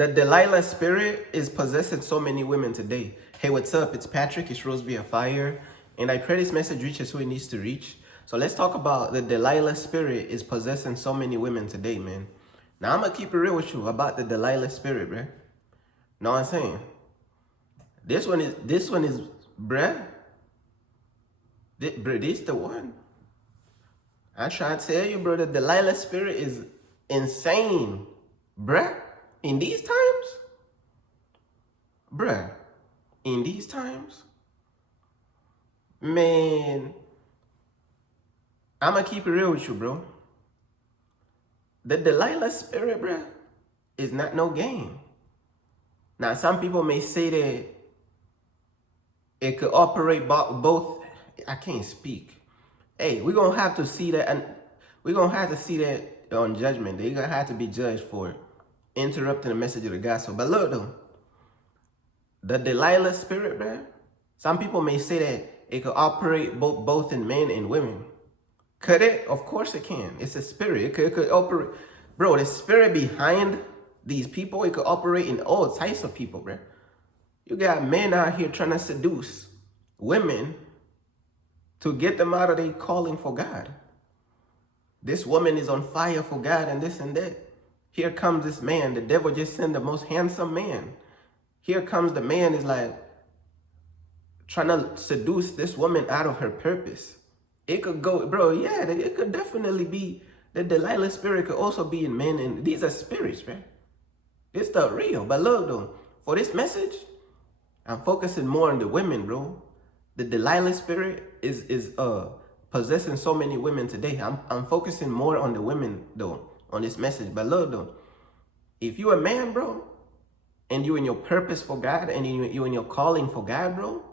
The Delilah spirit is possessing so many women today. Hey, what's up? It's Patrick. It's Rose via Fire. And I pray this message reaches who it needs to reach. So let's talk about the Delilah spirit is possessing so many women today, man. Now, I'm going to keep it real with you about the Delilah spirit, bruh. Know what I'm saying? This one is, bruh. This the one. I try to tell you, bro, the Delilah spirit is insane, bruh. In these times, bruh, in these times, man, I'm gonna keep it real with you, bro. The Delilah spirit, bruh, is not no game. Now, some people may say that it could operate both. I can't speak. Hey, we're gonna have to see that, and we're gonna have to see that on judgment. They're gonna have to be judged for interrupting the message of the gospel. But look though, the Delilah spirit, bruh, some people may say that it could operate both in men and women. Could it? Of course it can. It's a spirit. It could operate. Bro, the spirit behind these people, it could operate in all types of people, bruh. You got men out here trying to seduce women to get them out of their calling for God. This woman is on fire for God and this and that. Here comes this man. The devil just sent the most handsome man. Here comes the man is like trying to seduce this woman out of her purpose. It could go, bro, yeah, it could definitely be, the Delilah spirit could also be in men, and these are spirits, man. This stuff real. But look though, for this message, I'm focusing more on the women, bro. The Delilah spirit is possessing so many women today. I'm focusing more on the women though, on this message. But look though, if you're a man, bro, and you in your purpose for God and you in your calling for God, bro,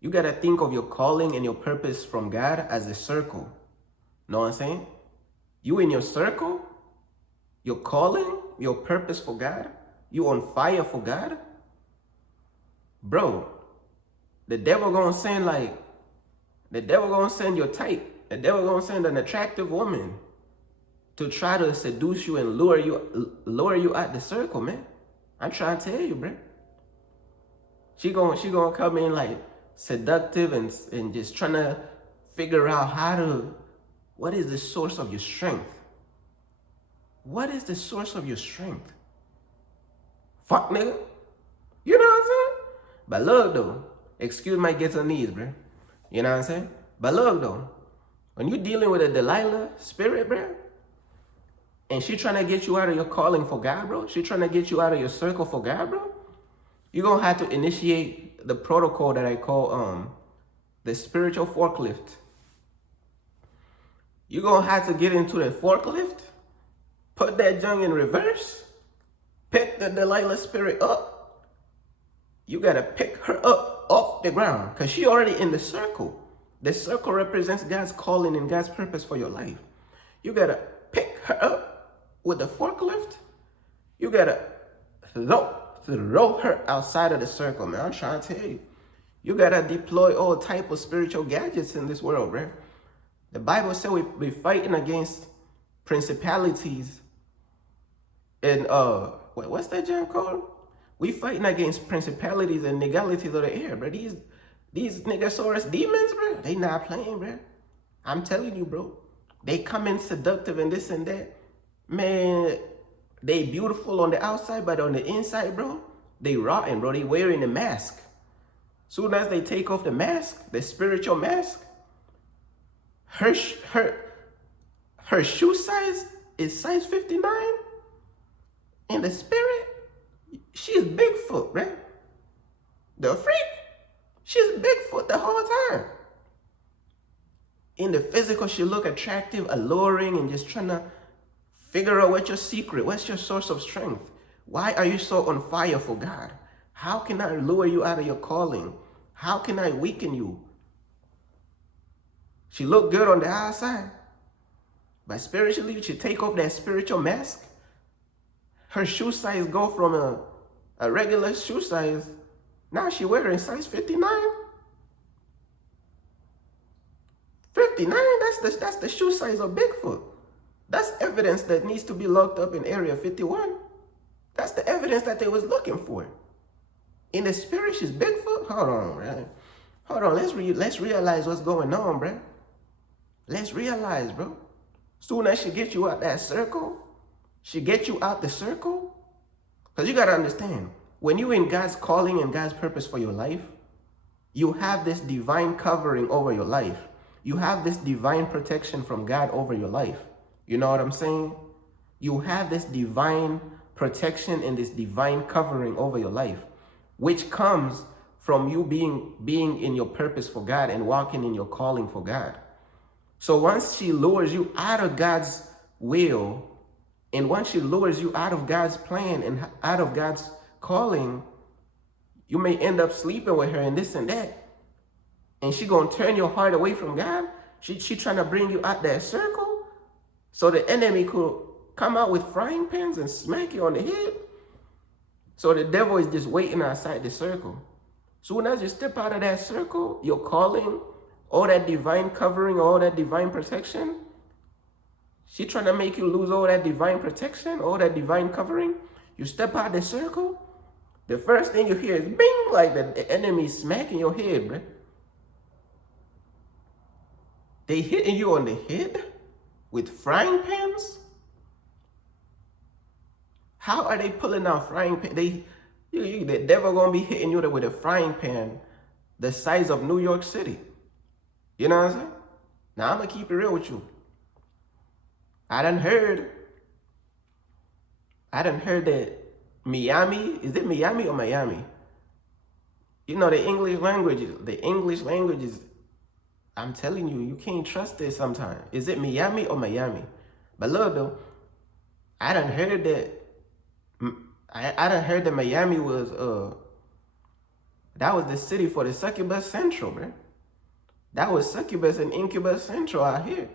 you got to think of your calling and your purpose from God as a circle. Know what I'm saying? You in your circle, your calling, your purpose for God, you on fire for God, bro, the devil gonna send your type. The devil gonna send an attractive woman to try to seduce you and lure you out the circle, man. I'm trying to tell you, bro. She gonna come in like seductive and just trying to figure out what is the source of your strength? What is the source of your strength? Fuck, nigga. You know what I'm saying? But look though, excuse my ghetto knees, bro. You know what I'm saying? But look though, when you're dealing with a Delilah spirit, bro, and she trying to get you out of your calling for God, bro, she trying to get you out of your circle for God, bro, you're going to have to initiate the protocol that I call the spiritual forklift. You're going to have to get into the forklift, put that junk in reverse, pick the Delilah spirit up. You got to pick her up off the ground because she already in the circle. The circle represents God's calling and God's purpose for your life. You got to pick her up with the forklift. You got to throw her outside of the circle, man. I'm trying to tell you. You got to deploy all type of spiritual gadgets in this world, bro. The Bible said we're fighting against principalities and, what's that jam called? We fighting against principalities and legalities of the air, bro. These Negasaurus demons, bro, they not playing, bro. I'm telling you, bro. They come in seductive and this and that. Man, they beautiful on the outside, but on the inside, bro, they rotten, bro. They wearing a mask. Soon as they take off the mask, the spiritual mask, her shoe size is size 59. In the spirit, she's Bigfoot, right? The freak, she's Bigfoot the whole time. In the physical, she look attractive, alluring, and just trying to figure out what's your secret, what's your source of strength. Why are you so on fire for God? How can I lure you out of your calling? How can I weaken you? She look good on the outside, but spiritually, she take off that spiritual mask. Her shoe size go from a regular shoe size. Now she wearing size 59. 59, that's the shoe size of Bigfoot. That's evidence that needs to be locked up in Area 51. That's the evidence that they was looking for. In the spirit, she's Bigfoot. Hold on, man. Hold on. Let's realize what's going on, bro. Let's realize, bro. Soon as she gets you out that circle, she gets you out the circle. Because you got to understand, when you're in God's calling and God's purpose for your life, you have this divine covering over your life. You have this divine protection from God over your life. You know what I'm saying? You have this divine protection and this divine covering over your life, which comes from you being in your purpose for God and walking in your calling for God. So once she lures you out of God's will, and once she lures you out of God's plan and out of God's calling, you may end up sleeping with her and this and that. And she gonna turn your heart away from God. She trying to bring you out that circle so the enemy could come out with frying pans and smack you on the head. So the devil is just waiting outside the circle. Soon as you step out of that circle, your calling, all that divine covering, all that divine protection, she trying to make you lose all that divine protection, all that divine covering. You step out the circle, the first thing you hear is bing, like the enemy smacking your head, bro. They hitting you on the head with frying pans? How are they pulling out frying pan? The devil gonna be hitting you with a frying pan the size of New York City. You know what I'm saying? Now I'm gonna keep it real with you. I done heard that Miami, is it Miami or Miami? You know, the English language is, I'm telling you, you can't trust it sometimes. Is it Miami or Miami? But look though, I done heard that Miami was, that was the city for the succubus central, bro. That was succubus and incubus central out here.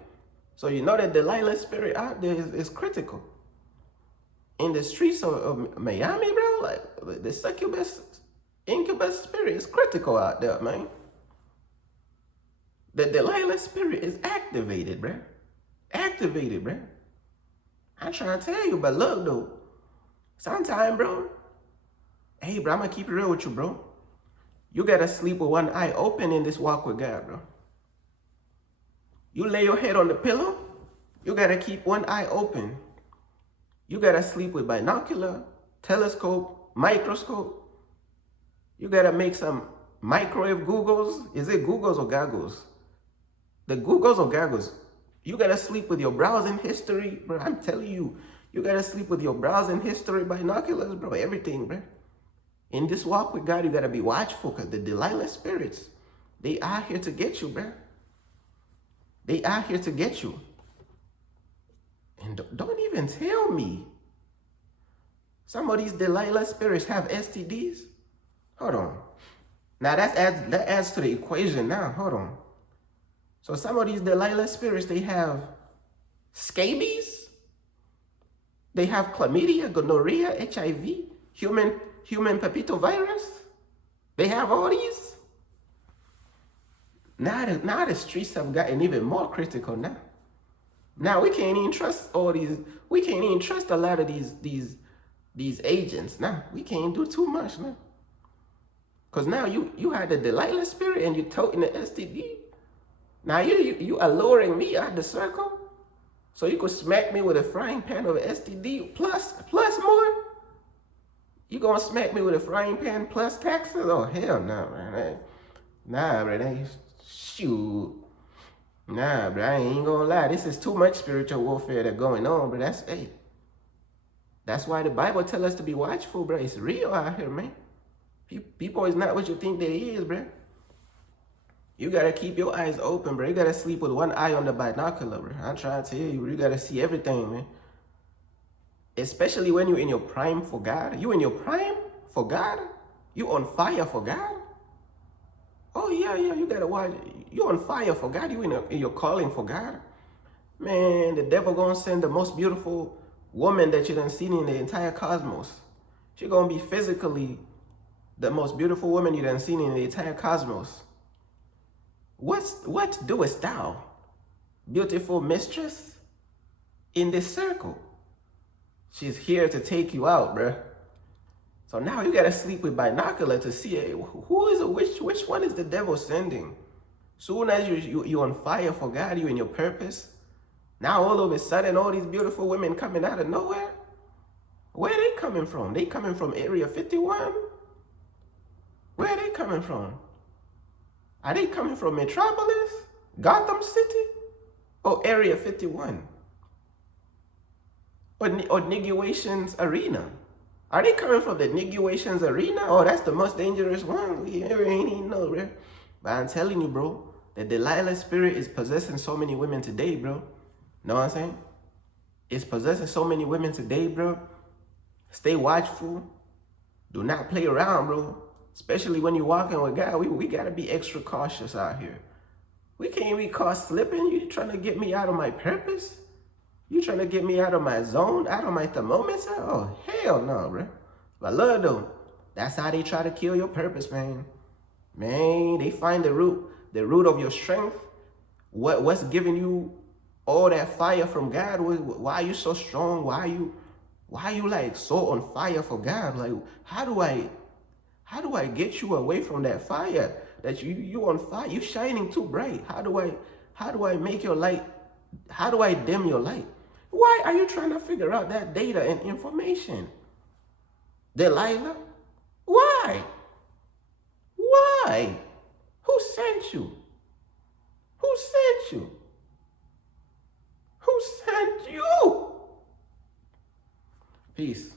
So you know that Delilah spirit out there is critical. In the streets of Miami, bro, like the succubus, incubus spirit is critical out there, man. The Delilah spirit is activated, bro. Activated, bro. I'm trying to tell you, but look, though. Sometime, bro. Hey, bro, I'm going to keep it real with you, bro. You got to sleep with one eye open in this walk with God, bro. You lay your head on the pillow, you got to keep one eye open. You got to sleep with binocular, telescope, microscope. You got to make some microwave googles. Is it googles or goggles? The googles or goggles. You got to sleep with your browsing history, bro. I'm telling you, you got to sleep with your browsing history, binoculars, bro. Everything, bro. In this walk with God, you got to be watchful because the Delilah spirits, they are here to get you, bro. They are here to get you. And don't even tell me. Some of these Delilah spirits have STDs. Hold on. Now that adds to the equation now. Hold on. So some of these Delilah spirits, they have scabies. They have chlamydia, gonorrhea, HIV, human papillovirus. They have all these. Now the streets have gotten even more critical now. Now we can't even trust all these. We can't even trust a lot of these agents. Now we can't do too much now. Cause now you had the Delilah spirit and you toting the STD. Now you are lowering me out the circle, so you could smack me with a frying pan of STD plus more. You gonna smack me with a frying pan plus taxes? Oh hell no, man. Nah, bro. Shoot. Nah, bro. I ain't gonna lie. This is too much spiritual warfare that's going on, bro. That's why the Bible tells us to be watchful, bro. It's real out here, man. People is not what you think they is, bro. You gotta keep your eyes open, bro. You gotta sleep with one eye on the binocular, bro. I'm trying to tell you, bro. You gotta see everything, man. Especially when you're in your prime for God. You in your prime for God? You on fire for God? Oh, yeah, you gotta watch. You on fire for God. You in your calling for God. Man, the devil gonna send the most beautiful woman that you done seen in the entire cosmos. She gonna be physically the most beautiful woman you done seen in the entire cosmos. What doest thou, beautiful mistress, in this circle? She's here to take you out, bruh. So now you gotta sleep with binocular to see who is which one is the devil sending. Soon as you're on fire for God, you in your purpose. Now all of a sudden, all these beautiful women coming out of nowhere. Where are they coming from? They coming from Area 51? Where are they coming from? Are they coming from Metropolis, Gotham City, or Area 51? Or Niguations Arena? Are they coming from the Niguations Arena? Oh, that's the most dangerous one. We ain't even know, bro. But I'm telling you, bro, the Delilah spirit is possessing so many women today, bro. Know what I'm saying? It's possessing so many women today, bro. Stay watchful. Do not play around, bro. Especially when you're walking with God, we gotta be extra cautious out here. We can't be caught slipping. You trying to get me out of my purpose? You trying to get me out of my zone, out of my thermometer? Oh, hell no, bro. But look, though, that's how they try to kill your purpose, man. Man, they find the root of your strength. What's giving you all that fire from God? Why are you so strong? Why are you like so on fire for God? Like, how do I get you away from that fire? That you on fire, you shining too bright. How do I make your light? How do I dim your light? Why are you trying to figure out that data and information? Delilah? Why? Why? Who sent you? Who sent you? Who sent you? Peace.